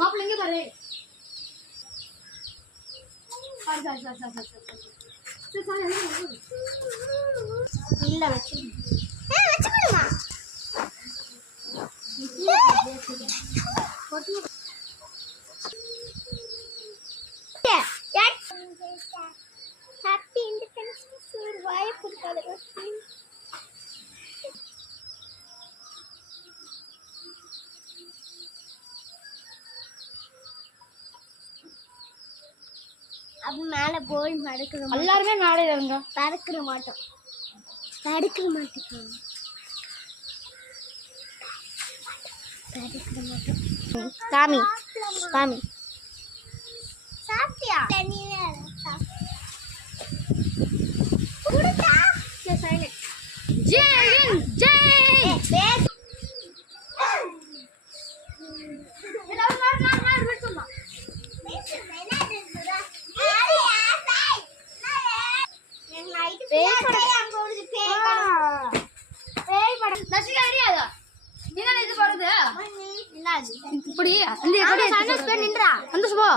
மாப்பிள்ளைங்க பாரு. Sorry sorry sorry sorry sorry sorry sorry இல்ல வச்சு வச்சுக்கணுமா? ஹாப்பி இண்டிபெண்டன்ஸ் ஒரு வாய கொடுக்காத. அப்ப மேல போய் நடக்கணும். எல்லாருமே மேலே இருங்க. தடுக்கிற மாட்டோம். தடுக்கிற மாட்டோம். தடுக்கிற மாட்டோம். சாமி சாமி சாப்பிட்டியா? தண்ணியே குடுடா. சே சைலண்ட். ஜெய் ஜெய். நான் விட்டுமா. இப்படி நின்றா அந்த சுபா